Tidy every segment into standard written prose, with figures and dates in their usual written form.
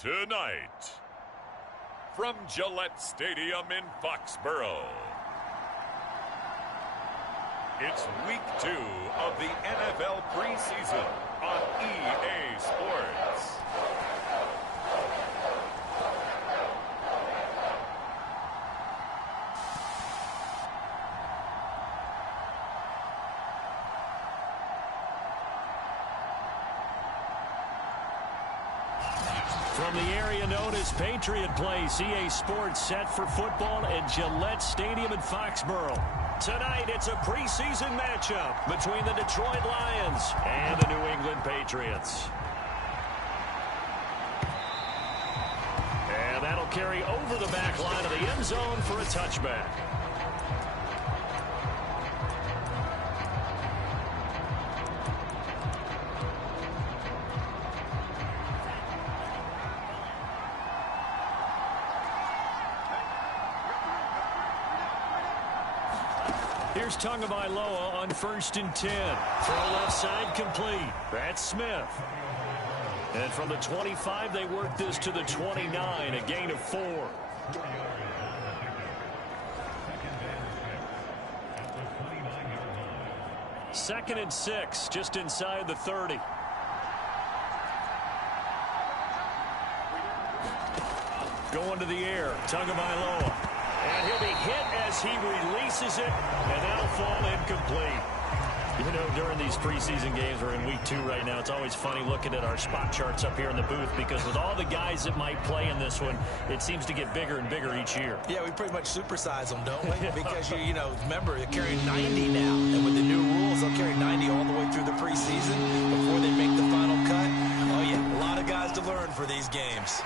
Tonight, from Gillette Stadium in Foxborough, it's Week 2 of the NFL preseason on EA Sports. From the area known as Patriot Place, EA Sports set for football at Gillette Stadium in Foxborough. Tonight, it's a preseason matchup between the Detroit Lions and the New England Patriots. And that'll carry over the back line of the end zone for a touchback. Here's Tagovailoa on 1st and 10. Throw left side complete. That's Smith. And from the 25, they work this to the 29, a gain of 4. Second and 6, just inside the 30. Going to the air, Tagovailoa. And he'll be hit as he releases it, and that'll fall incomplete. You know, during these preseason games, we're in Week 2 right now, it's always funny looking at our spot charts up here in the booth because with all the guys that might play in this one, it seems to get bigger and bigger each year. Yeah, we pretty much supersize them, don't we? Because, you know, remember, they're carrying 90 now. And with the new rules, they'll carry 90 all the way through the preseason before they make the final cut. Oh, yeah, a lot of guys to learn for these games.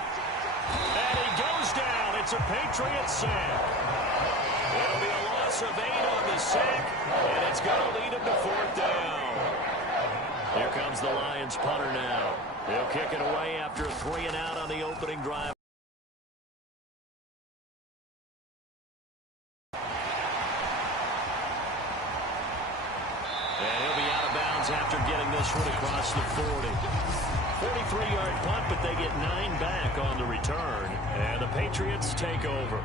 And he goes down. It's a Patriot sack. It'll be a loss of 8 on the sack, and it's going to lead him to 4th down. Here comes the Lions punter now. They'll kick it away after a 3 and out on the opening drive. And he'll be out of bounds after getting this one across the 40. 43-yard punt, but they get 9 back on the return. And the Patriots take over.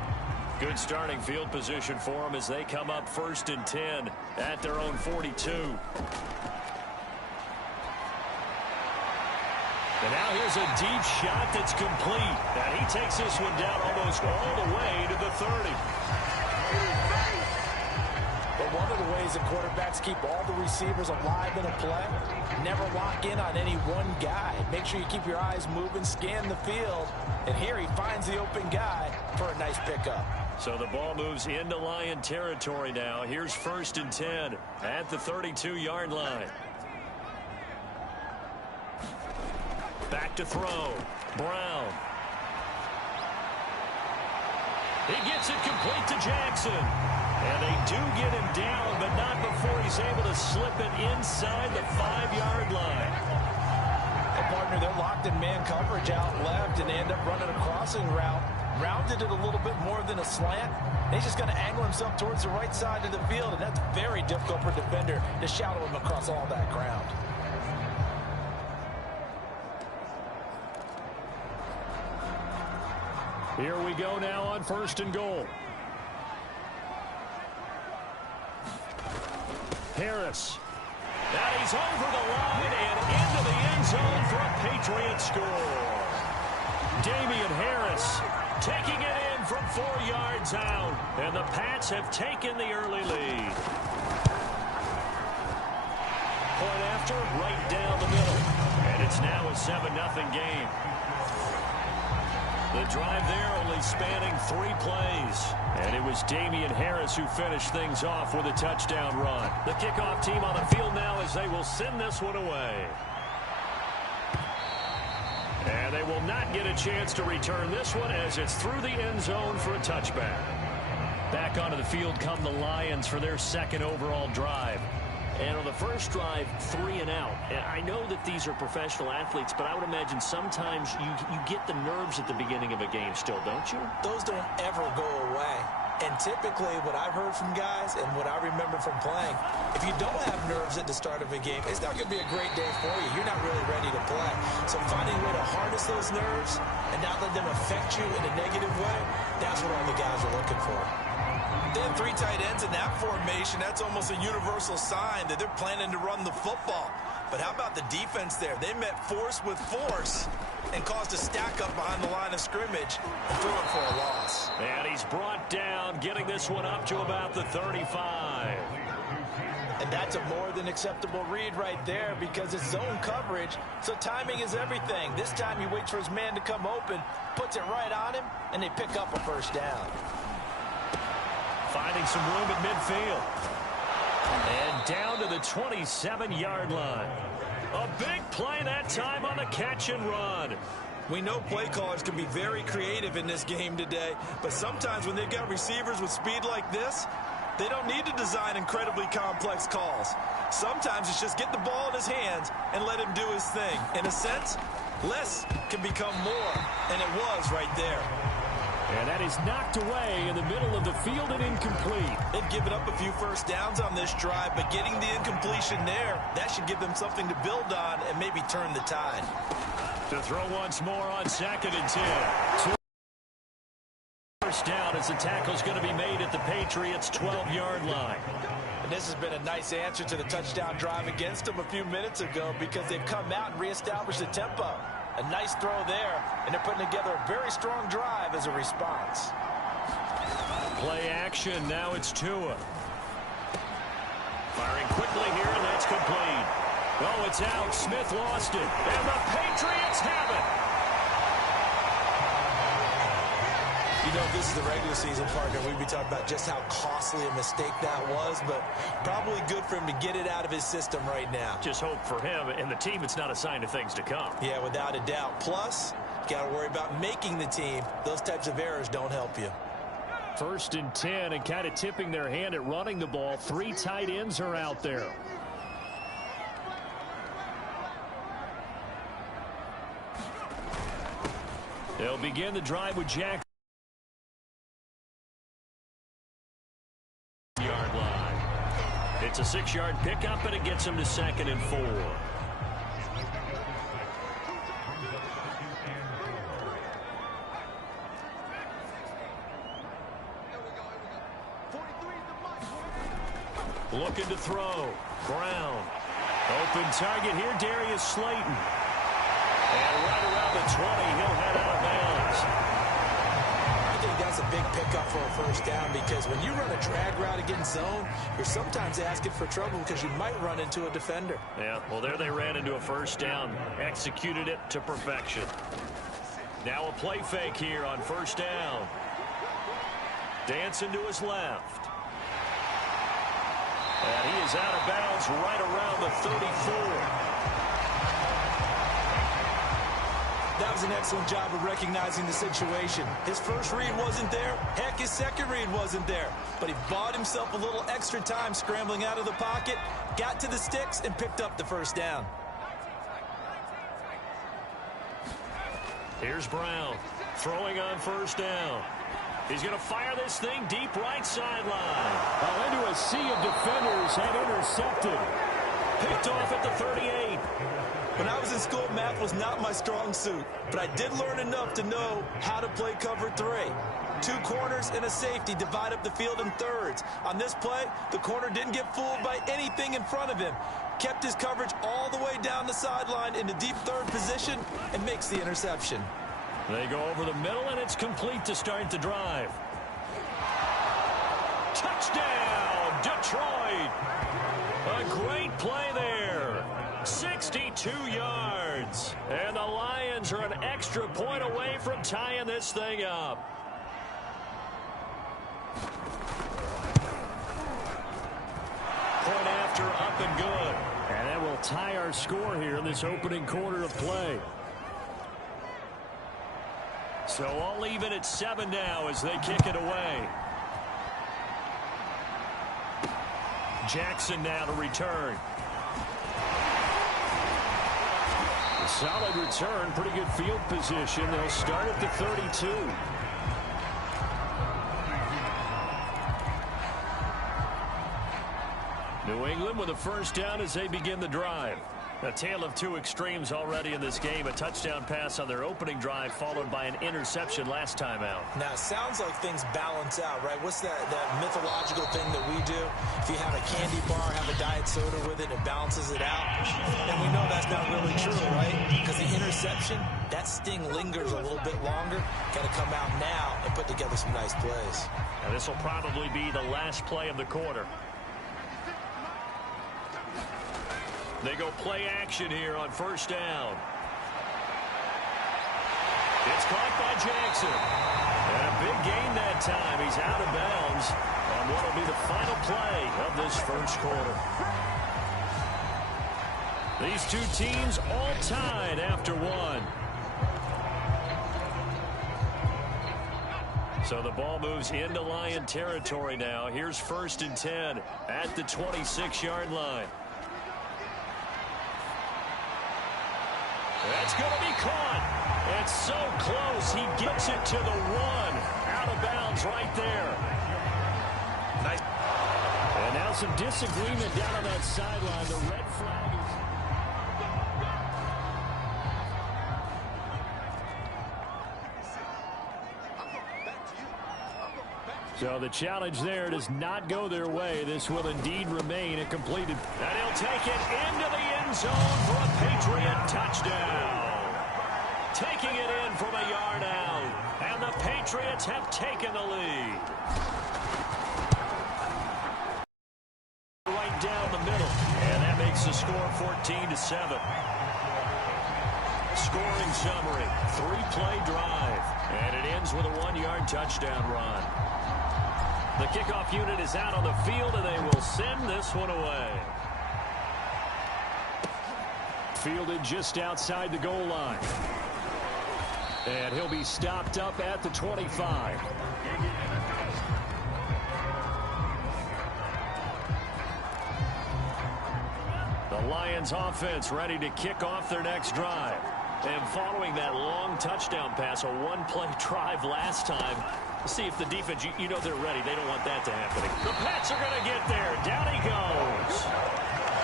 Good starting field position for them as they come up 1st and 10 at their own 42. And now here's a deep shot that's complete. And he takes this one down almost all the way to the 30. But one of the ways that quarterbacks keep all the receivers alive in a play, never lock in on any one guy. Make sure you keep your eyes moving, scan the field. And here he finds the open guy for a nice pickup. So the ball moves into Lion territory now. Here's 1st and 10 at the 32-yard line. Back to throw. Brown. He gets it complete to Jackson. And they do get him down, but not before he's able to slip it inside the 5-yard line. A partner, they're locked in man coverage out left, and they end up running a crossing route. Rounded it a little bit more than a slant. He's just going to angle himself towards the right side of the field, and that's very difficult for a defender to shadow him across all that ground. Here we go now on 1st and goal. Harris. And he's over the line and into the end zone for a Patriot score. Damian Harris taking it in from 4 yards out. And the Pats have taken the early lead. Point after, right down the middle. And it's now a 7-0 game. The drive there only spanning 3 plays. And it was Damian Harris who finished things off with a touchdown run. The kickoff team on the field now as they will send this one away. And they will not get a chance to return this one as it's through the end zone for a touchback. Back onto the field come the Lions for their 2nd overall drive. And on the first drive, 3 and out. And I know that these are professional athletes, but I would imagine sometimes you get the nerves at the beginning of a game still, don't you? Those don't ever go away. And typically what I've heard from guys and what I remember from playing, if you don't have nerves at the start of a game, it's not going to be a great day for you. You're not really ready to play. So finding a way to harness those nerves and not let them affect you in a negative way, that's what all the guys are looking for. They have 3 tight ends in that formation. That's almost a universal sign that they're planning to run the football. But how about the defense there? They met force with force and caused a stack up behind the line of scrimmage and threw it for a loss. And he's brought down, getting this one up to about the 35. And that's a more than acceptable read right there because it's zone coverage, so timing is everything. This time he waits for his man to come open, puts it right on him, and they pick up a first down. Finding some room at midfield. And down to the 27-yard line. A big play that time on the catch and run. We know play callers can be very creative in this game today, but sometimes when they've got receivers with speed like this, they don't need to design incredibly complex calls. Sometimes it's just get the ball in his hands and let him do his thing. In a sense, less can become more, and it was right there. And that is knocked away in the middle of the field and incomplete. They've given up a few first downs on this drive, but getting the incompletion there, that should give them something to build on and maybe turn the tide. To throw once more on 2nd and 10. First down as the tackle's going to be made at the Patriots' 12-yard line. And this has been a nice answer to the touchdown drive against them a few minutes ago because they've come out and reestablished the tempo. A nice throw there, and they're putting together a very strong drive as a response. Play action, now it's Tua. Firing quickly here, and that's complete. Oh, it's out. Smith lost it, and the Patriots have it. You know, if this is the regular season, partner, we'd be talking about just how costly a mistake that was, but probably good for him to get it out of his system right now. Just hope for him and the team it's not a sign of things to come. Yeah, without a doubt. Plus, you got to worry about making the team. Those types of errors don't help you. 1st and 10, and kind of tipping their hand at running the ball. 3 tight ends are out there. They'll begin the drive with Jack. Yard line. It's a 6-yard pickup, and it gets him to 2nd and 4. Looking to throw. Brown. Open target here, Darius Slayton. And right around the 20, he'll head out of bounds. I think that's a big pickup for a first down because when you run a drag route against zone, you're sometimes asking for trouble because you might run into a defender. Yeah, well, there they ran into a first down. Executed it to perfection. Now a play fake here on first down. Dancing to his left. And he is out of bounds right around the 34. That was an excellent job of recognizing the situation. His first read wasn't there. Heck, his second read wasn't there. But he bought himself a little extra time scrambling out of the pocket, got to the sticks, and picked up the first down. Here's Brown throwing on first down. He's going to fire this thing deep right sideline. Well, into a sea of defenders and intercepted. Picked off at the 38. When I was in school, math was not my strong suit, but I did learn enough to know how to play cover 3. 2 corners and a safety divide up the field in thirds. On this play, the corner didn't get fooled by anything in front of him. Kept his coverage all the way down the sideline in the deep third position and makes the interception. They go over the middle, and it's complete to start the drive. Touchdown, Detroit. A great play there. 62 yards. And the Lions are an extra point away from tying this thing up. Point after, up and good. And that will tie our score here in this opening quarter of play. So all even at 7 now as they kick it away. Jackson now to return. A solid return, pretty good field position. They'll start at the 32. New England with a first down as they begin the drive. A tale of two extremes already in this game. A touchdown pass on their opening drive followed by an interception last time out. Now, it sounds like things balance out, right? What's that mythological thing that we do? If you have a candy bar, have a diet soda with it, it balances it out. And we know that's not really true, right? Because the interception, that sting lingers a little bit longer. Got to come out now and put together some nice plays. And this will probably be the last play of the quarter. They go play action here on first down. It's caught by Jackson. And a big gain that time. He's out of bounds on what will be the final play of this first quarter. These two teams all tied after one. So the ball moves into Lion territory now. Here's 1st and 10 at the 26-yard line. That's going to be caught. It's so close. He gets it to the 1. Out of bounds right there. Nice. And now some disagreement down on that sideline. The red flag is... So the challenge there does not go their way. This will indeed remain a completed. And he'll take it into the end zone for a Patriot touchdown. Taking it in from a yard out. And the Patriots have taken the lead. Right down the middle. And that makes the score 14-7. Scoring summary. 3-play drive. And it ends with a 1-yard touchdown run. The kickoff unit is out on the field, and they will send this one away. Fielded just outside the goal line. And he'll be stopped up at the 25. The Lions offense ready to kick off their next drive. And following that long touchdown pass, a 1-play drive last time, see if the defense, you know they're ready. They don't want that to happen. The Pats are going to get there. Down he goes.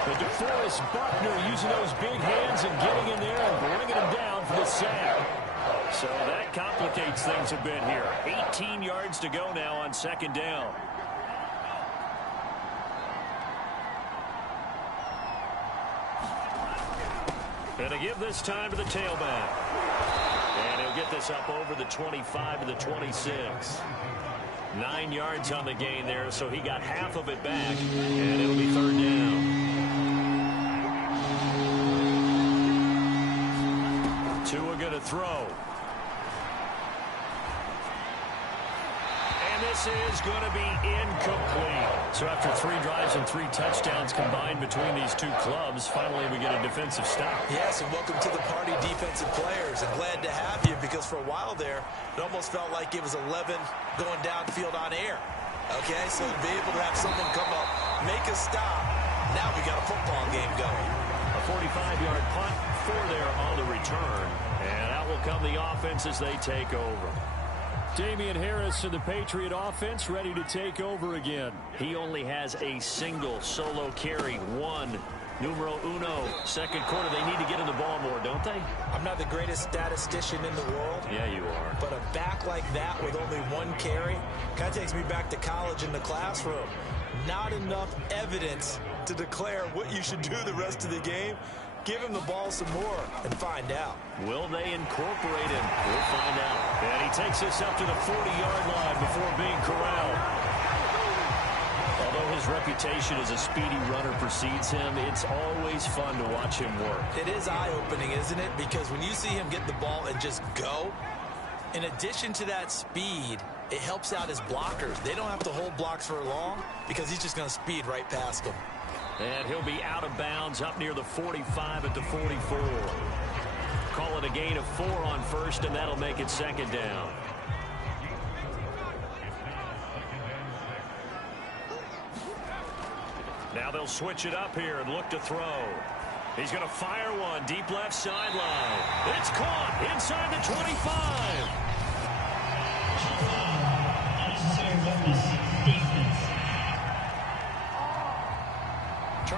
The DeForest Buckner using those big hands and getting in there and bringing him down for the sack. So that complicates things a bit here. 18 yards to go now on 2nd down. And to give this time to the tailback. And he'll get this up over the 25 to the 26. 9 yards on the gain there, so he got half of it back. And it'll be 3rd down. Tua going to throw. And this is going to be incomplete. So after 3 drives and 3 touchdowns combined between these two clubs, finally we get a defensive stop. Yes, and welcome to the party, defensive players. I'm glad to have you because for a while there, it almost felt like it was 11 going downfield on air. Okay, so to be able to have someone come up, make a stop, now we got a football game going. A 45-yard punt for there on the return. And out will come the offense as they take over. Damian Harris and the Patriot offense ready to take over again. He only has a single solo carry, 1. Numero uno, 2nd quarter. They need to get in the ball more, don't they? I'm not the greatest statistician in the world. Yeah, you are. But a back like that with only 1 carry kind of takes me back to college in the classroom. Not enough evidence to declare what you should do the rest of the game. Give him the ball some more and find out. Will they incorporate him? We'll find out. And he takes us up to the 40-yard line before being corralled. Although his reputation as a speedy runner precedes him, it's always fun to watch him work. It is eye-opening, isn't it? Because when you see him get the ball and just go, in addition to that speed, it helps out his blockers. They don't have to hold blocks for long because he's just going to speed right past them. And he'll be out of bounds up near the 45 at the 44. Call it a gain of 4 on 1st, and that'll make it 2nd down. Now they'll switch it up here and look to throw. He's going to fire one deep left sideline. It's caught inside the 25.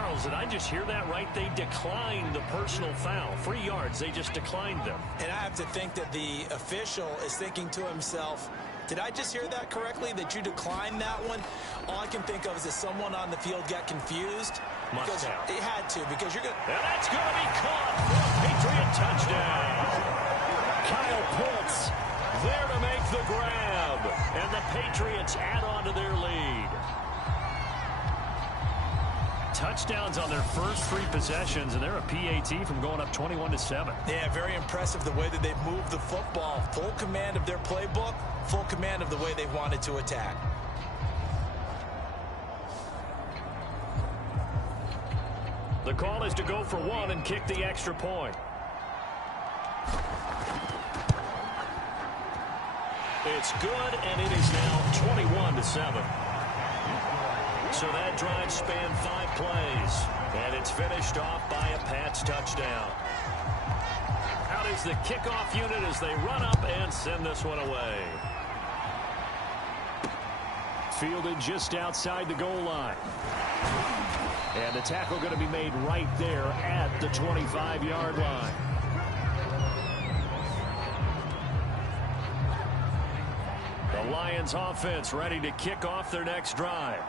Charles, did I just hear that right? They declined the personal foul. 3 yards. They just declined them. And I have to think that the official is thinking to himself, did I just hear that correctly, that you declined that one? All I can think of is that someone on the field got confused. Because it had to, because you're going to... And that's going to be caught for a Patriot touchdown. Kyle Pitts there to make the grab. And the Patriots add on to their lead. Touchdowns on their first 3 possessions, and they're a PAT from going up 21-7. Yeah, very impressive the way that they've moved the football. Full command of their playbook, full command of the way they wanted to attack. The call is to go for 1 and kick the extra point. It's good, and it is now 21-7. So that drive spanned 5 plays, and it's finished off by a Pats touchdown. Out is the kickoff unit as they run up and send this one away. Fielded just outside the goal line. And the tackle going to be made right there at the 25-yard line. The Lions offense ready to kick off their next drive.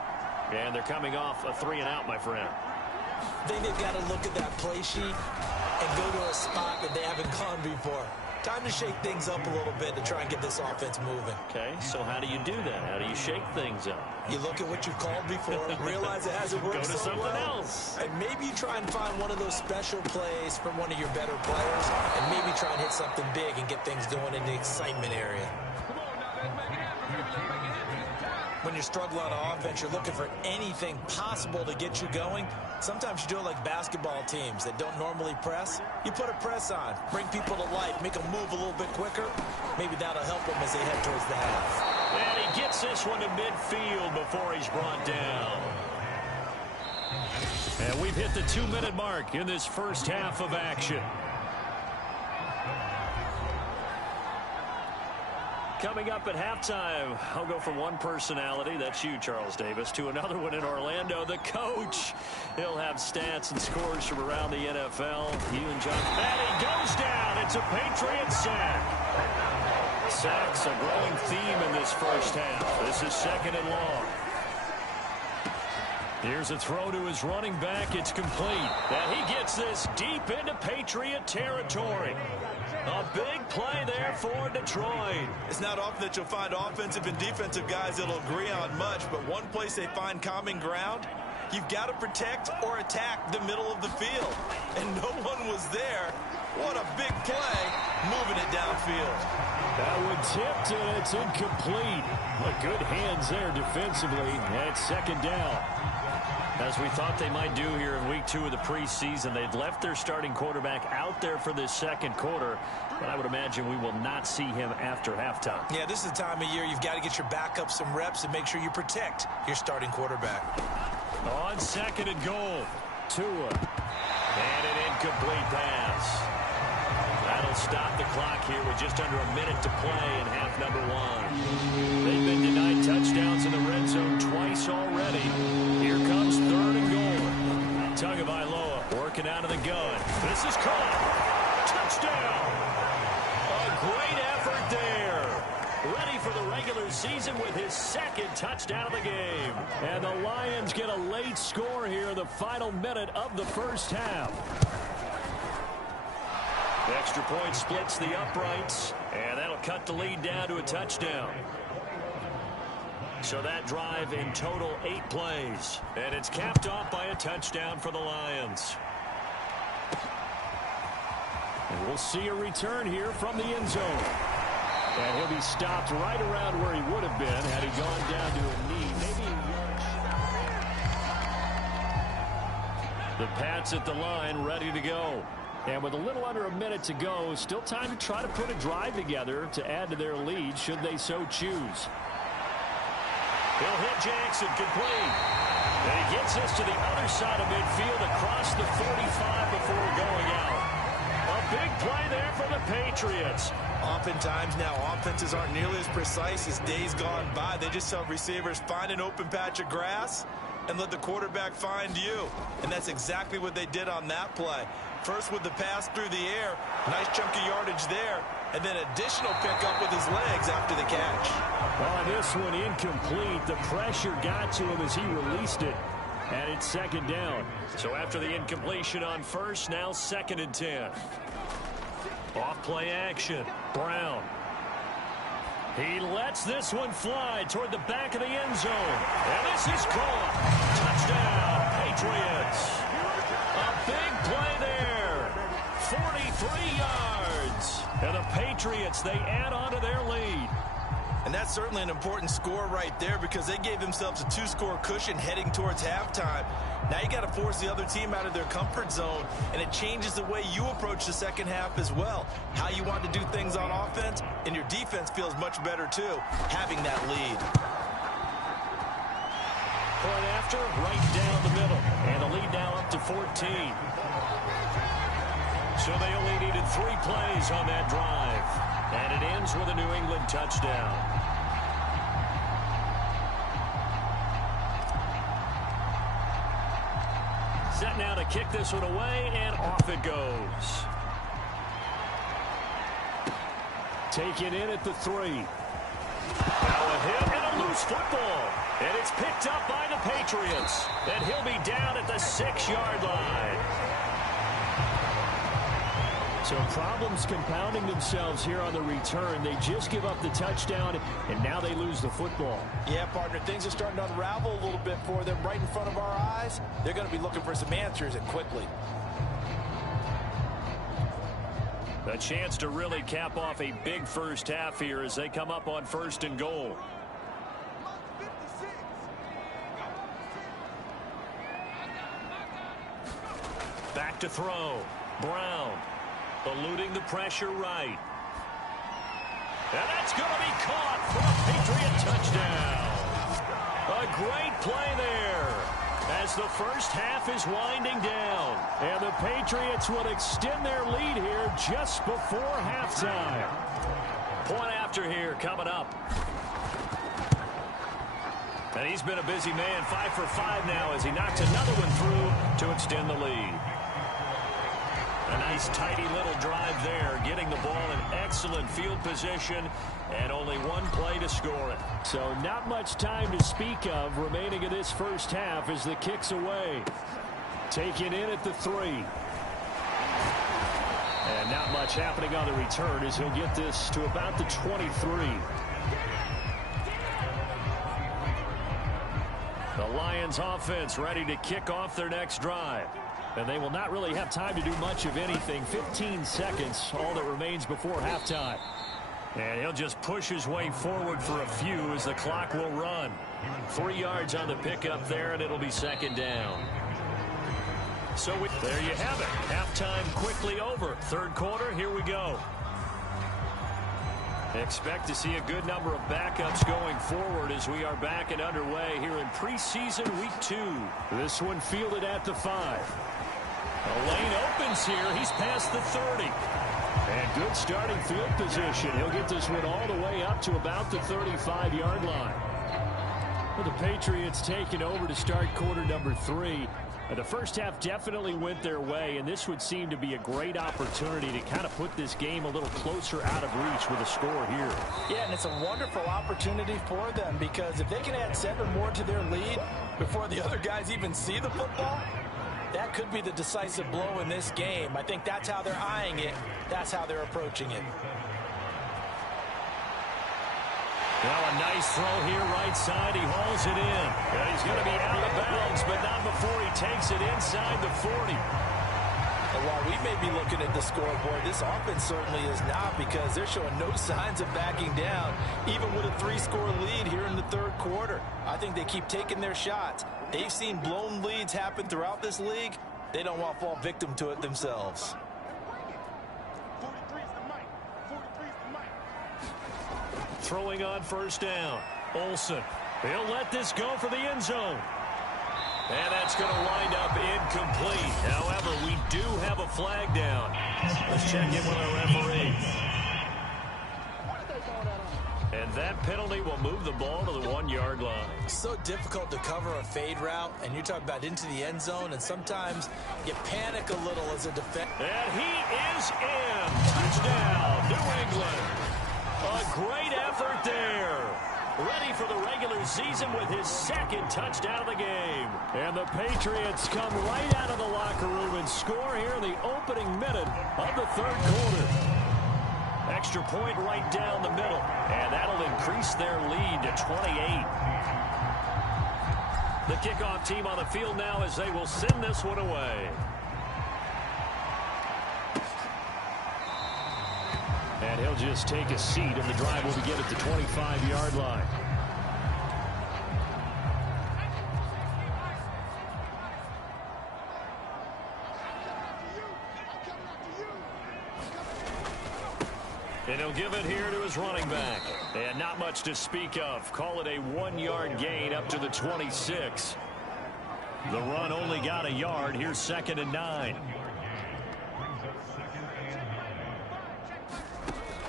And they're coming off a 3-and-out, my friend. I think they've got to look at that play sheet and go to a spot that they haven't gone before. Time to shake things up a little bit to try and get this offense moving. Okay, so how do you do that? How do you shake things up? You look at what you've called before, realize it hasn't worked so so something well. else. And maybe you try and find one of those special plays from one of your better players, and maybe try and hit something big and get things going in the excitement area. When you're struggling on offense, you're looking for anything possible to get you going. Sometimes you do it like basketball teams that don't normally press. You put a press on, bring people to life, make them move a little bit quicker. Maybe that'll help them as they head towards the half. And he gets this one to midfield before he's brought down. And we've hit the 2-minute mark in this first half of action. Coming up at halftime, I'll go from one personality, that's you, Charles Davis, to another one in Orlando, the coach. He'll have stats and scores from around the NFL. You and John. And he goes down. It's a Patriot sack. Sacks a growing theme in this first half. This is 2nd and long. Here's a throw to his running back. It's complete. And he gets this deep into Patriot territory. A big play there for Detroit. It's not often that you'll find offensive and defensive guys that'll agree on much, but one place they find common ground, you've got to protect or attack the middle of the field. And no one was there. What a big play, moving it downfield. That one tipped, and it's incomplete. But good hands there defensively, and it's 2nd down. As we thought they might do here in week 2 of the preseason, they'd left their starting quarterback out there for this 2nd quarter, but I would imagine we will not see him after halftime. Yeah, this is the time of year you've got to get your backup some reps and make sure you protect your starting quarterback. On 2nd and goal, Tua. And an incomplete pass. That'll stop the clock here with just under a minute to play in half number 1. They've been denied touchdowns in the red zone twice already. Here comes 3rd and goal. Tagovailoa working out of the gun. This is caught. Touchdown. A great effort there. Ready for the regular season with his 2nd touchdown of the game. And the Lions get a late score here in the final minute of the first half. The extra point splits the uprights, and that'll cut the lead down to a touchdown. So that drive in total 8 plays, and it's capped off by a touchdown for the Lions. And we'll see a return here from the end zone. And he'll be stopped right around where he would have been had he gone down to a knee. Maybe the Pats at the line ready to go. And with a little under a minute to go, still time to try to put a drive together to add to their lead should they so choose. He'll hit Jackson, complete. And he gets this to the other side of midfield across the 45 before going out. A big play there for the Patriots. Oftentimes now, offenses aren't nearly as precise as days gone by. They just help receivers find an open patch of grass and let the quarterback find you. And that's exactly what they did on that play. First with the pass through the air, nice chunk of yardage there, and then additional pickup with his legs after the catch. Oh, this one incomplete. The pressure got to him as he released it. And it's second down. So after the incompletion on first, now 2nd and 10. Off play action. Brown. He lets this one fly toward the back of the end zone. And this is caught. Touchdown, Patriots. A big play there. 43 yards. And the Patriots, they add on to their lead. And that's certainly an important score right there because they gave themselves a 2-score cushion heading towards halftime. Now you got to force the other team out of their comfort zone, and it changes the way you approach the second half as well. How you want to do things on offense, and your defense feels much better too, having that lead. Point after, right down the middle, and the lead now up to 14. So they only needed 3 plays on that drive. And it ends with a New England touchdown. Set now to kick this one away, and off it goes. Taken in at the 3. Now a hit and a loose football. And it's picked up by the Patriots. And he'll be down at the 6-yard line. So problems compounding themselves here on the return. They just give up the touchdown, and now they lose the football. Yeah, partner, things are starting to unravel a little bit for them right in front of our eyes. They're going to be looking for some answers, and quickly. A chance to really cap off a big first half here as they come up on 1st and goal. Back to throw. Brown. Eluding the pressure right. And that's going to be caught for a Patriot touchdown. A great play there as the first half is winding down. And the Patriots will extend their lead here just before halftime. Point after here coming up. And he's been a busy man, 5 for 5 now as he knocks another one through to extend the lead. A nice tidy little drive there, getting the ball in excellent field position, and only 1 play to score it. So not much time to speak of remaining in this first half as the kick's away. Taken in at the 3. And not much happening on the return as he'll get this to about the 23. The Lions offense ready to kick off their next drive. And they will not really have time to do much of anything. 15 seconds, all that remains before halftime. And he'll just push his way forward for a few as the clock will run. 3 yards on the pickup there, and it'll be 2nd down. So there you have it. Halftime quickly over. 3rd quarter, here we go. Expect to see a good number of backups going forward as we are back and underway here in preseason week 2. This one fielded at the 5. The lane opens here. He's past the 30. And good starting field position. He'll get this one all the way up to about the 35-yard line. Well, the Patriots taking over to start quarter number 3. The first half definitely went their way, and this would seem to be a great opportunity to kind of put this game a little closer out of reach with a score here. Yeah, and it's a wonderful opportunity for them because if they can add 7 more to their lead before the other guys even see the football, that could be the decisive blow in this game. I think that's how they're eyeing it. That's how they're approaching it. Well, a nice throw here right side. He hauls it in. And he's going to be out of bounds, but not before he takes it inside the 40. And while we may be looking at the scoreboard, this offense certainly is not because they're showing no signs of backing down, even with a 3-score lead here in the 3rd quarter. I think they keep taking their shots. They've seen blown leads happen throughout this league. They don't want to fall victim to it themselves. Throwing on 1st down. Olsen. He'll let this go for the end zone. And that's going to wind up incomplete. However, we do have a flag down. Let's check in with our referee. And that penalty will move the ball to the 1-yard line. So difficult to cover a fade route, and you're talking about into the end zone, and sometimes you panic a little as a defender. And he is in. Touchdown, New England. A great effort there. Ready for the regular season with his second touchdown of the game. And the Patriots come right out of the locker room and score here in the opening minute of the third quarter. Extra point right down the middle, and that'll increase their lead to 28. The kickoff team on the field now as they will send this one away. And he'll just take a seat, and the drive will begin at the 25-yard line. And he'll give it here to his running back. And not much to speak of. Call it a 1-yard gain up to the 26. The run only got a yard. Here's 2nd and 9.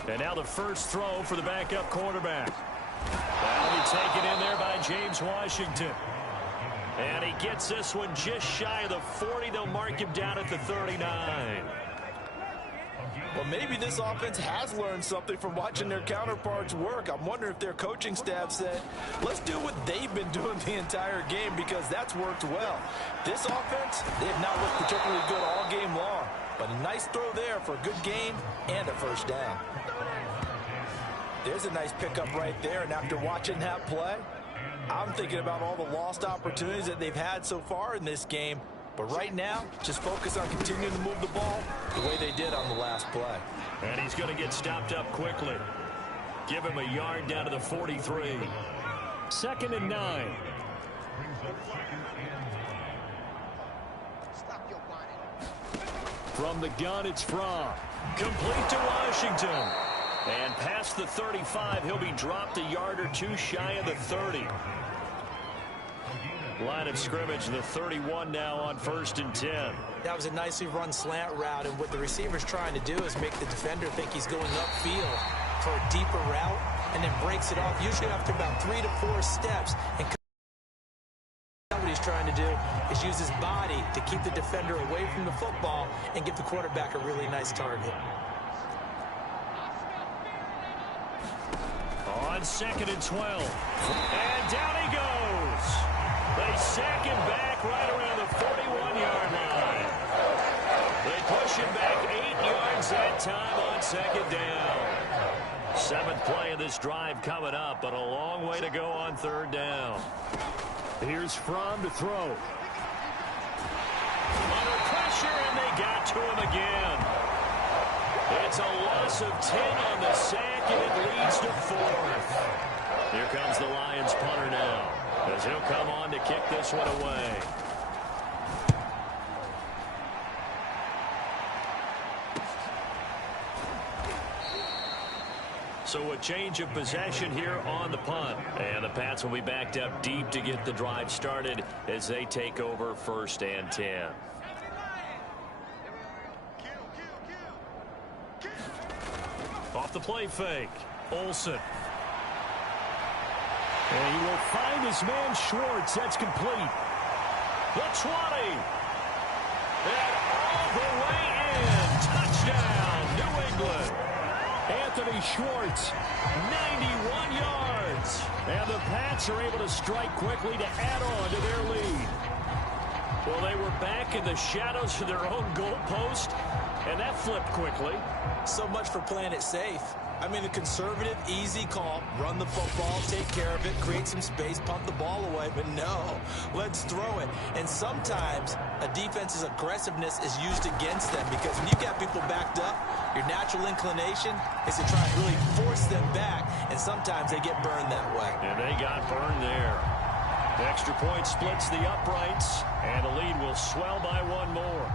And now the first throw for the backup quarterback. That'll be taken in there by James Washington. And he gets this one just shy of the 40. They'll mark him down at the 39. Well, maybe this offense has learned something from watching their counterparts work. I'm wondering if their coaching staff said, let's do what they've been doing the entire game, because that's worked well. This offense, they have not looked particularly good all game long. But a nice throw there for a good gain and a first down. There's a nice pickup right there, and after watching that play, I'm thinking about all the lost opportunities that they've had so far in this game. But right now, just focus on continuing to move the ball the way they did on the last play. And he's going to get stopped up quickly. Give him a yard down to the 43. 2nd and 9. From the gun, it's Fromm. Complete to Washington. And past the 35, he'll be dropped a yard or two shy of the 30. Line of scrimmage, the 31 now on 1st and 10. That was a nicely run slant route, and what the receiver's trying to do is make the defender think he's going upfield for a deeper route, and then breaks it off, usually after about 3 to 4 steps. And what he's trying to do is use his body to keep the defender away from the football and give the quarterback a really nice target. On 2nd and 12. And down he goes. They sack him back right around the 41-yard line. They push him back 8 yards that time on 2nd down. 7th play of this drive coming up, but a long way to go on 3rd down. Here's Fromm to throw. Under pressure, and they got to him again. It's a loss of 10 on the sack, and it leads to 4th. Here comes the Lions punter now, as he'll come on to kick this one away. So a change of possession here on the punt. And the Pats will be backed up deep to get the drive started as they take over 1st and 10. Off the play fake, Olsen. And he will find his man Schwartz. That's complete. The 20. And all the way in. Touchdown, New England. Anthony Schwartz, 91 yards. And the Pats are able to strike quickly to add on to their lead. Well, they were back in the shadows of their own goalpost, and that flipped quickly. So much for playing it safe. I mean, a conservative, easy call, run the football, take care of it, create some space, pump the ball away, but no, let's throw it. And sometimes a defense's aggressiveness is used against them, because when you got people backed up, your natural inclination is to try and really force them back, and sometimes they get burned that way. And they got burned there. The extra point splits the uprights, and the lead will swell by one more.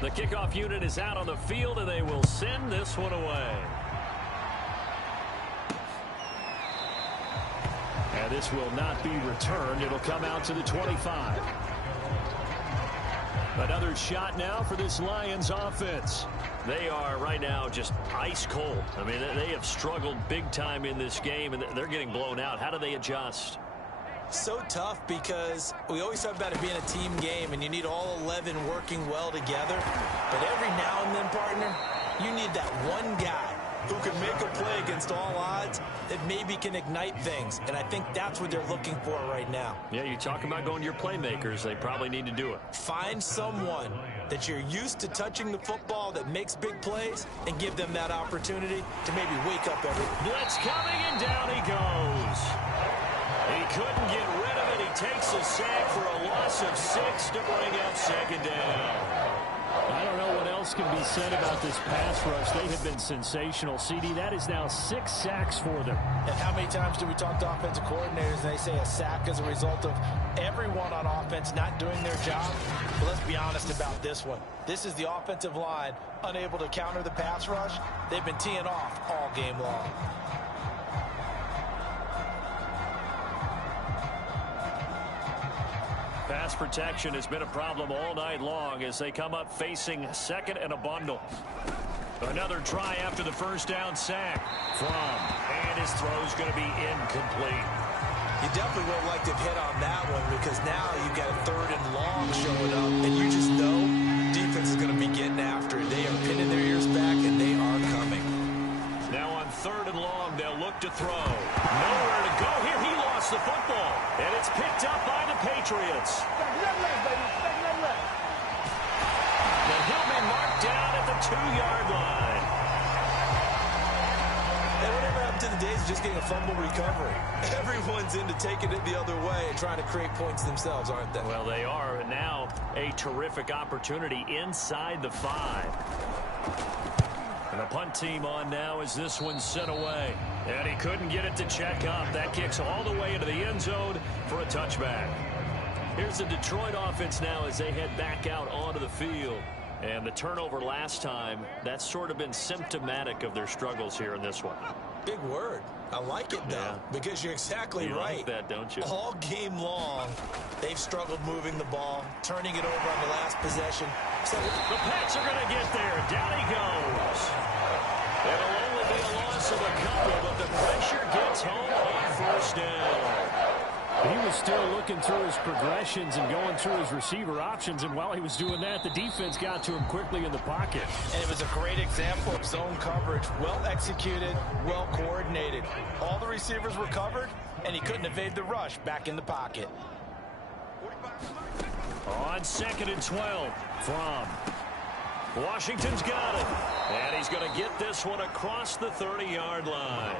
The kickoff unit is out on the field, and they will send this one away. And this will not be returned. It'll come out to the 25. Another shot now for this Lions offense. They are right now just ice cold. I mean, they have struggled big time in this game, and they're getting blown out. How do they adjust? So tough because we always talk about it being a team game, and you need all 11 working well together. But every now and then, partner, you need that one guy who can make a play against all odds that maybe can ignite things. And I think that's what they're looking for right now. Yeah, you talk about going to your playmakers. They probably need to do it. Find someone that you're used to touching the football that makes big plays and give them that opportunity to maybe wake up every... Blitz coming, and down he goes. He couldn't get rid of it. He takes a sack for a loss of 6 to bring up second down. I don't know what else can be said about this pass rush. They have been sensational. CD, that is now 6 sacks for them. And how many times do we talk to offensive coordinators and they say a sack as a result of everyone on offense not doing their job? But let's be honest about this one. This is the offensive line unable to counter the pass rush. They've been teeing off all game long. Pass protection has been a problem all night long as they come up facing second and a bundle. Another try after the first down sack from, and his throw's going to be incomplete. You definitely would have liked to have hit on that one because now you've got a third and long showing up, and you just know defense is going to be getting after it. They are pinning their ears back, and they are coming. Now on third and long, they'll look to throw. Nowhere to go here. He lost the football, and it's picked up by the Patriots. And he'll be marked down at the 2-yard line. And whatever happened to the days of just getting a fumble recovery? Everyone's into taking it the other way and trying to create points themselves, aren't they? Well, they are. And now a terrific opportunity inside the 5. And the punt team on now as this one's sent away. And he couldn't get it to check up. That kicks all the way into the end zone for a touchback. Here's the Detroit offense now as they head back out onto the field. And the turnover last time, that's sort of been symptomatic of their struggles here in this one. Big word. I like it, though, because you're exactly right. You like that, don't you? All game long, they've struggled moving the ball, turning it over on the last possession. So the Pats are going to get there. Down he goes. It'll only be a loss of a couple, but the pressure gets home on first down. He was still looking through his progressions and going through his receiver options, and while he was doing that, the defense got to him quickly in the pocket. And it was a great example of zone coverage. Well executed, well coordinated. All the receivers were covered, and he couldn't evade the rush back in the pocket. On 2nd and 12 from Washington's got it. And he's going to get this one across the 30-yard line.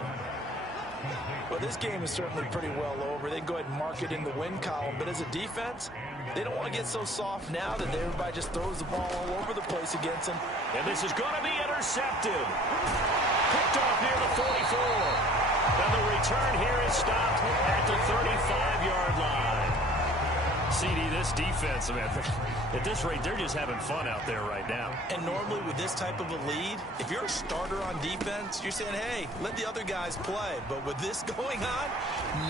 Well, this game is certainly pretty well over. They can go ahead and mark it in the win column. But as a defense, they don't want to get so soft now that everybody just throws the ball all over the place against them. And this is going to be intercepted. Picked off near the 44. And the return here is stopped at the 35-yard line. CD, this defense, man, at this rate, they're just having fun out there right now. And normally with this type of a lead, if you're a starter on defense, you're saying, hey, let the other guys play. But with this going on,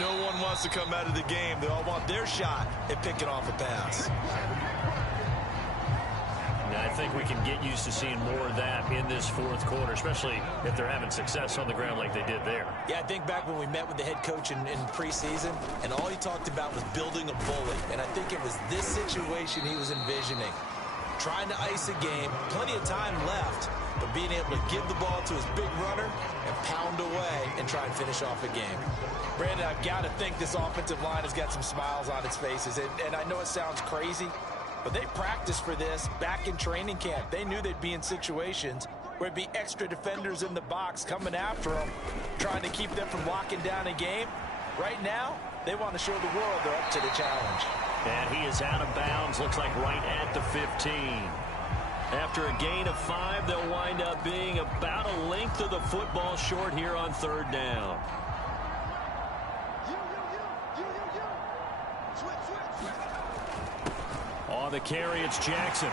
no one wants to come out of the game. They all want their shot at picking off a pass. I think we can get used to seeing more of that in this fourth quarter, especially if they're having success on the ground like they did there. Yeah, I think back when we met with the head coach in preseason, and all he talked about was building a bully. And I think it was this situation he was envisioning. Trying to ice a game, plenty of time left, but being able to give the ball to his big runner and pound away and try and finish off a game. Brandon, I've got to think this offensive line has got some smiles on its faces. And I know it sounds crazy, but they practiced for this back in training camp. They knew they'd be in situations where it'd be extra defenders in the box coming after them, trying to keep them from locking down a game. Right now, they want to show the world they're up to the challenge. And he is out of bounds, looks like right at the 15. After a gain of 5, they'll wind up being about a length of the football short here on third down. On the carry, it's Jackson.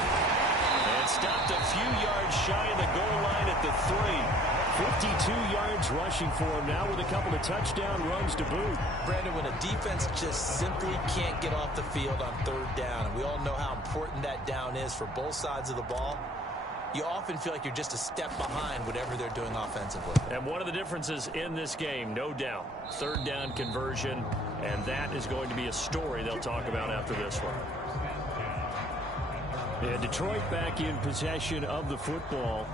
And stopped a few yards shy of the goal line at the 3. 52 yards rushing for him now with a couple of touchdown runs to boot. Brandon, when a defense just simply can't get off the field on third down, and we all know how important that down is for both sides of the ball, you often feel like you're just a step behind whatever they're doing offensively. And one of the differences in this game, no doubt, third down conversion, and that is going to be a story they'll talk about after this one. And Detroit back in possession of the football.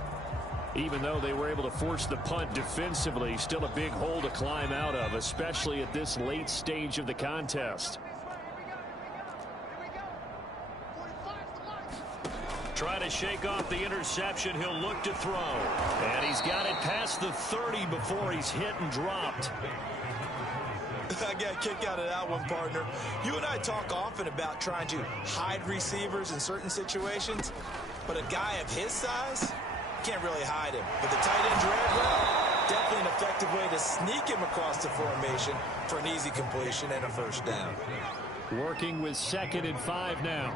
Even though they were able to force the punt defensively, still a big hole to climb out of, especially at this late stage of the contest. Try to shake off the interception. He'll look to throw. And he's got it past the 30 before he's hit and dropped. I got a kick out of that one, partner. You and I talk often about trying to hide receivers in certain situations, but a guy of his size can't really hide him. But the tight end drag route, definitely an effective way to sneak him across the formation for an easy completion and a first down. Working with 2nd and 5 now.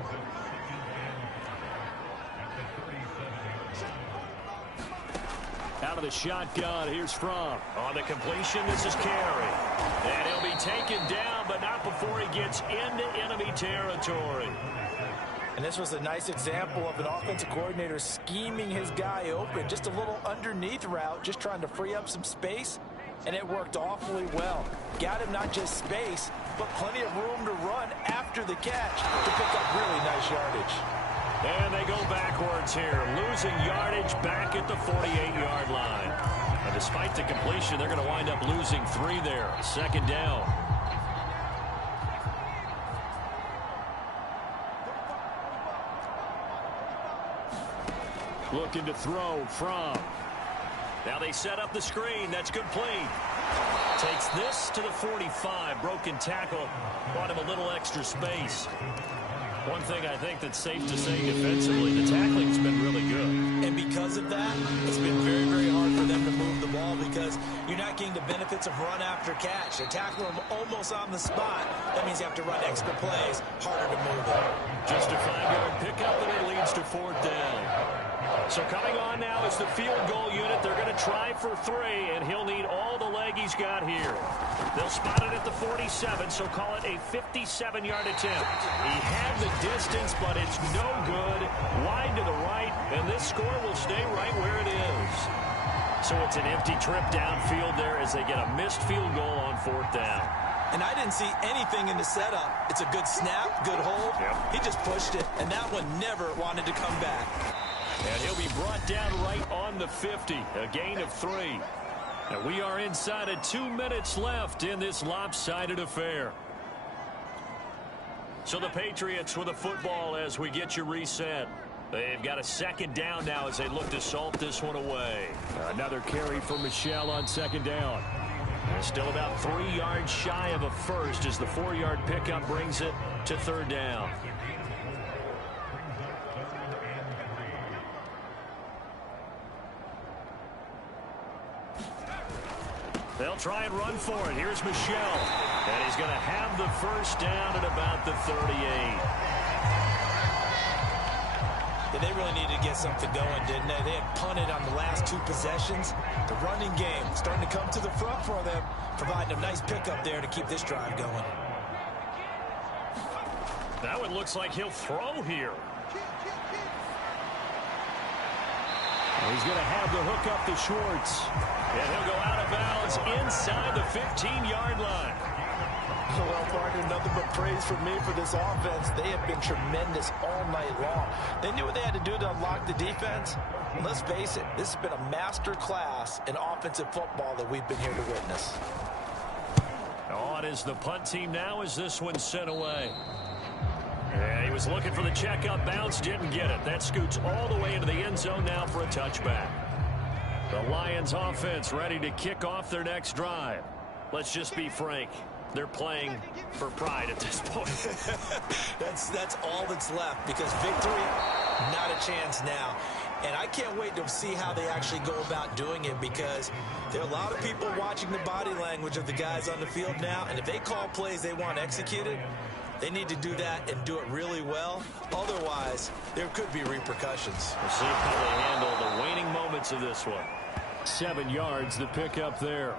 Out of the shotgun, here's Fromm. On the completion, this is Carey. And he'll be taken down, but not before he gets into enemy territory. And this was a nice example of an offensive coordinator scheming his guy open. Just a little underneath route, just trying to free up some space, and it worked awfully well. Got him not just space, but plenty of room to run after the catch to pick up really nice yardage. And they go backwards here, losing yardage back at the 48-yard line. And despite the completion, they're going to wind up losing 3 there. 2nd down. Looking to throw from. Now they set up the screen. That's complete. Takes this to the 45. Broken tackle. Bought him a little extra space. One thing I think that's safe to say defensively, the tackling's been really good. And because of that, it's been very, very hard for them to move the ball because you're not getting the benefits of run after catch. They're tackling them almost on the spot. That means you have to run extra plays, harder to move it. Just a 5-yard pickup, and it leads to 4th down. So coming on now is the field goal unit. They're going to try for 3, and he'll need all the leg he's got here. They'll spot it at the 47, so call it a 57-yard attempt. He had the distance, but it's no good. Wide to the right, and this score will stay right where it is. So it's an empty trip downfield there as they get a missed field goal on 4th down. And I didn't see anything in the setup. It's a good snap, good hold. Yep. He just pushed it, and that one never wanted to come back. And he'll be brought down right on the 50, a gain of 3. And we are inside of 2 minutes left in this lopsided affair. So the Patriots with the football as we get you reset. They've got a 2nd down now as they look to salt this one away. Another carry for Michelle on 2nd down. And still about 3 yards shy of a first as the 4-yard pickup brings it to 3rd down. They'll try and run for it. Here's Michelle. And he's going to have the first down at about the 38. Yeah, they really needed to get something going, didn't they? They had punted on the last 2 possessions. The running game starting to come to the front for them, providing a nice pickup there to keep this drive going. That one looks like he'll throw here. He's going to have the hook up to Schwartz. And he'll go out of bounds inside the 15-yard line. Well, partner, nothing but praise from me for this offense. They have been tremendous all night long. They knew what they had to do to unlock the defense. And let's face it, this has been a master class in offensive football that we've been here to witness. On is the punt team now as this one's sent away. Yeah, he was looking for the checkup bounce, didn't get it. That scoots all the way into the end zone now for a touchback. The Lions offense ready to kick off their next drive. Let's just be frank. They're playing for pride at this point. That's all that's left because victory, not a chance now. And I can't wait to see how they actually go about doing it because there are a lot of people watching the body language of the guys on the field now. And if they call plays they want executed, They need to do that and do it really well. Otherwise, there could be repercussions. We'll see how they handle the waning moments of this one. 7 yards, the pickup there.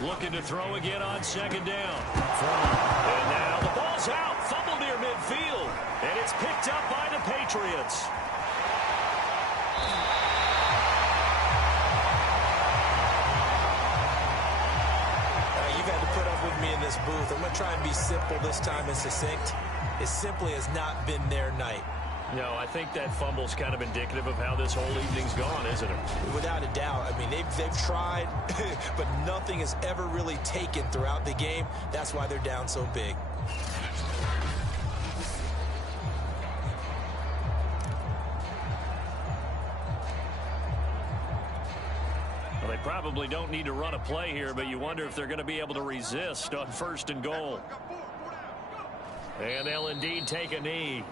Looking to throw again on second down. And now the ball's out. Fumble near midfield. And it's picked up by the Patriots. You've had to put up with me in this booth. I'm going to try and be simple this time and succinct. It simply has not been their night. No, I think that fumble's kind of indicative of how this whole evening's gone, isn't it? Without a doubt. I mean, they've tried, but nothing has ever really taken throughout the game. That's why they're down so big. Well, they probably don't need to run a play here, but you wonder if they're going to be able to resist on 1st and goal. And they'll indeed take a knee.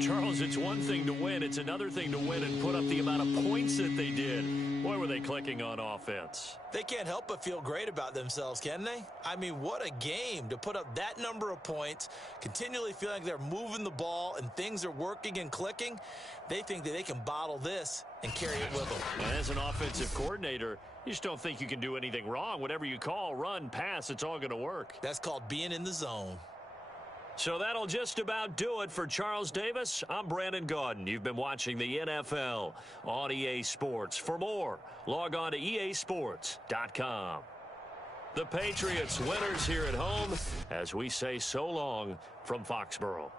Charles, it's one thing to win. It's another thing to win and put up the amount of points that they did. Boy, were they clicking on offense. They can't help but feel great about themselves, can they? I mean, what a game to put up that number of points, continually feeling like they're moving the ball and things are working and clicking. They think that they can bottle this and carry it with them. And as an offensive coordinator, you just don't think you can do anything wrong. Whatever you call, run, pass, it's all going to work. That's called being in the zone. So that'll just about do it for Charles Davis. I'm Brandon Gaudin. You've been watching the NFL on EA Sports. For more, log on to easports.com. The Patriots winners here at home as we say so long from Foxborough.